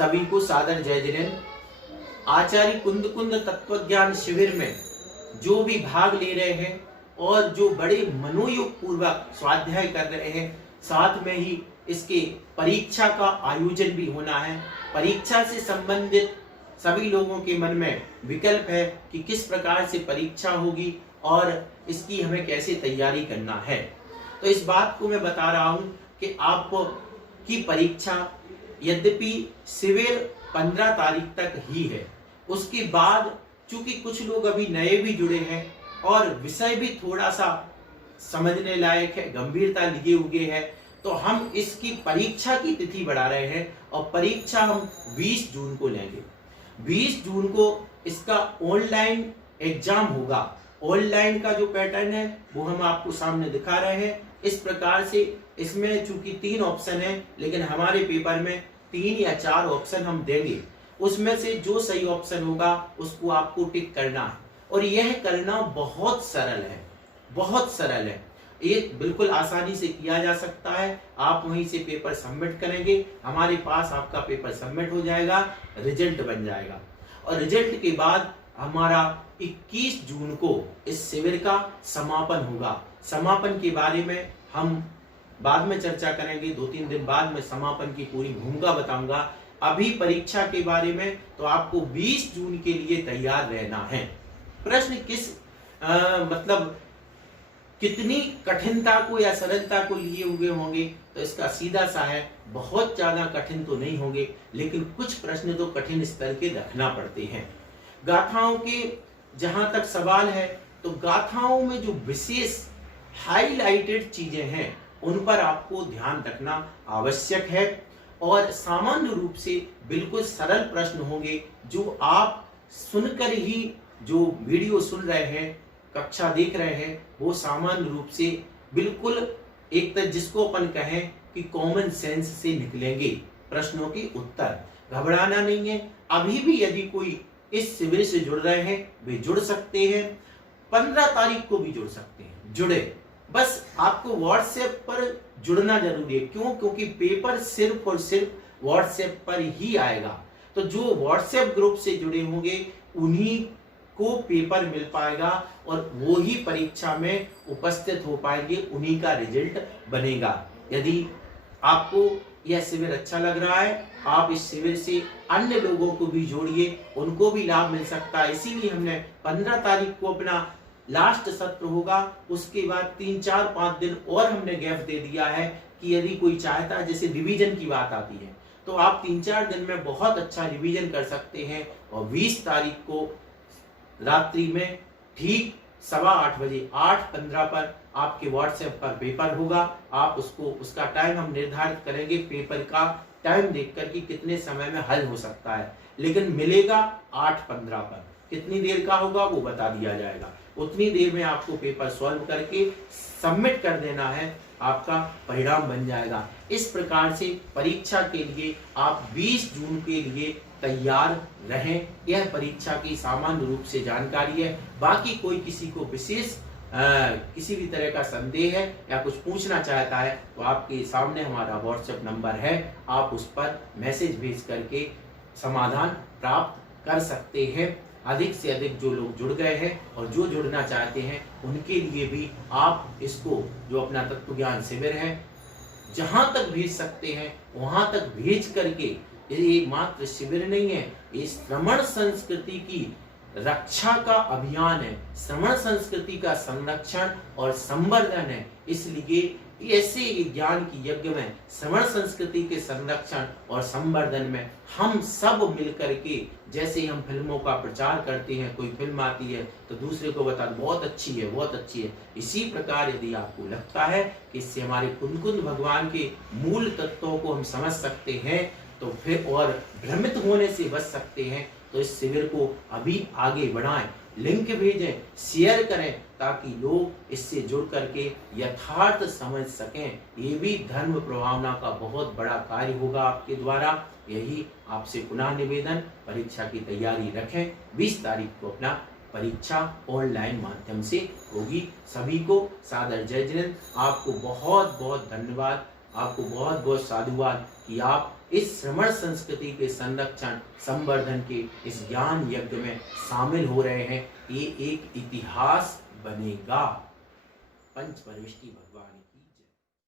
सभी को सादर जय जिनेन्द्र। आचार्य कुंद कुंद तत्वज्ञान शिविर में जो भी भाग ले रहे हैं और जो बड़े मनोयोग पूर्वक स्वाध्याय कर रहे हैं, साथ में ही इसके परीक्षा का आयोजन भी होना है। परीक्षा से संबंधित सभी लोगों के मन में विकल्प है कि किस प्रकार से परीक्षा होगी और इसकी हमें कैसे तैयारी करना है। तो इस बात को मैं बता रहा हूं कि आपकी परीक्षा यद्यपि शिविर 15 तारीख तक ही है, उसके बाद चूंकि कुछ लोग अभी नए भी जुड़े हैं और विषय भी थोड़ा सा समझने लायक है, गंभीरता लिए हुए है, तो हम इसकी परीक्षा की तिथि बढ़ा रहे हैं और परीक्षा हम 20 जून को लेंगे। 20 जून को इसका ऑनलाइन एग्जाम होगा। ऑनलाइन का जो पैटर्न है वो हम आपको सामने दिखा रहे हैं। इस प्रकार से इसमें चूंकि 3 ऑप्शन है, लेकिन हमारे पेपर में 3 या 4 ऑप्शन हम देंगे। उसमें से जो सही ऑप्शन होगा उसको आपको टिक करना है और यह करना बहुत सरल है, बहुत सरल है। ये बिल्कुल आसानी से किया जा सकता है। आप वहीं से पेपर सबमिट करेंगे, हमारे पास आपका पेपर सबमिट हो जाएगा, रिजल्ट बन जाएगा और रिजल्ट के बाद हमारा 21 जून को इस शिविर का समापन होगा। समापन के बारे में हम बाद में चर्चा करेंगे, 2-3 दिन बाद में समापन की पूरी भूमिका बताऊंगा। अभी परीक्षा के बारे में तो आपको 20 जून के लिए तैयार रहना है। प्रश्न मतलब कितनी कठिनता को या सरलता को लिए हुए होंगे, तो इसका सीधा सा है, बहुत ज्यादा कठिन तो नहीं होंगे, लेकिन कुछ प्रश्न तो कठिन स्तर के रखना पड़ते हैं। गाथाओं के जहां तक सवाल है, तो गाथाओं में जो विशेष हाईलाइटेड चीजें हैं उन पर आपको ध्यान रखना आवश्यक है और सामान्य रूप से बिल्कुल सरल प्रश्न होंगे जो आप सुनकर ही, जो वीडियो सुन रहे हैं, कक्षा देख रहे हैं, वो सामान्य रूप से बिल्कुल एक तरह जिसको अपन कहें कि कॉमन सेंस से निकलेंगे प्रश्नों के उत्तर। घबराना नहीं है। अभी भी यदि कोई इस शिविर से जुड़ रहे हैं वे जुड़ सकते हैं, 15 तारीख को भी जुड़ सकते हैं। जुड़े, बस आपको व्हाट्सएप पर जुड़ना जरूरी है। क्यों? क्योंकि पेपर सिर्फ और सिर्फ व्हाट्सएप पर ही आएगा। तो जो व्हाट्सएप ग्रुप से जुड़े होंगे उन्हीं को पेपर मिल पाएगा और वो ही परीक्षा में उपस्थित हो पाएंगे, उन्हीं का रिजल्ट बनेगा। यदि आपको यह शिविर अच्छा लग रहा है, आप इस शिविर से अन्य लोगों को भी जोड़िए, उनको भी लाभ मिल सकता है। इसीलिए हमने 15 तारीख को अपना लास्ट सत्र होगा, उसके बाद 3-4-5 दिन और हमने गैप दे दिया है कि यदि कोई चाहता है, जैसे रिवीजन की बात आती है, तो आप 3-4 दिन में बहुत अच्छा रिवीजन कर सकते हैं और 20 तारीख को रात्रि में ठीक 8:15 बजे 8:15 पर आपके व्हाट्सएप पर पेपर होगा। आप उसका टाइम हम निर्धारित करेंगे, पेपर का टाइम देखकर कि कितने समय में हल हो सकता है, लेकिन मिलेगा 8:15 पर। कितनी देर का होगा वो बता दिया जाएगा। उतनी देर में आपको पेपर सॉल्व करके सबमिट कर देना है, आपका परिणाम बन जाएगा। इस प्रकार से परीक्षा के लिए आप 20 जून के लिए तैयार रहें। यह परीक्षा की सामान्य रूप से जानकारी है। बाकी कोई किसी को विशेष किसी भी तरह का संदेह है या कुछ पूछना चाहता है तो आपके सामने हमारा व्हाट्सएप नंबर है, आप उस पर मैसेज भेज करके समाधान प्राप्त कर सकते हैं। अधिक से अधिक जो लोग जुड़ गए हैं और जो जुड़ना चाहते हैं उनके लिए भी आप इसको, जो अपना तत्व ज्ञान शिविर है, जहां तक भेज सकते हैं वहां तक भेज करके, ये मात्र शिविर नहीं है, ये श्रवण संस्कृति की रक्षा का अभियान है, श्रवण संस्कृति का संरक्षण और संवर्धन है। इसलिए ऐसे ज्ञान की यज्ञ में श्रवण संस्कृति के संरक्षण और संवर्धन में हम सब मिलकर के, जैसे हम फिल्मों का प्रचार करते हैं, कोई फिल्म आती है तो दूसरे को बता बहुत अच्छी है, बहुत अच्छी है, इसी प्रकार यदि आपको लगता है कि इससे हमारे कुंद कुंद भगवान के मूल तत्वों को हम समझ सकते हैं तो फिर और भ्रमित होने से बच सकते हैं, तो इस शिविर को अभी आगे बढ़ाएं, लिंक भेजें, शेयर करें, ताकि लोग इससे जुड़ करके यथार्थ समझ सकें। ये भी धर्म प्रभावना का बहुत बड़ा कार्य होगा आपके द्वारा। यही आपसे पुनः निवेदन, परीक्षा की तैयारी रखें। 20 तारीख को अपना परीक्षा ऑनलाइन माध्यम से होगी। सभी को सादर जय जिनेन्द्र। आपको बहुत बहुत धन्यवाद। आपको बहुत बहुत साधुवाद कि आप इस श्रमण संस्कृति के संरक्षण संवर्धन के इस ज्ञान यज्ञ में शामिल हो रहे हैं। ये एक इतिहास बनेगा। पंच परमेष्टि भगवान।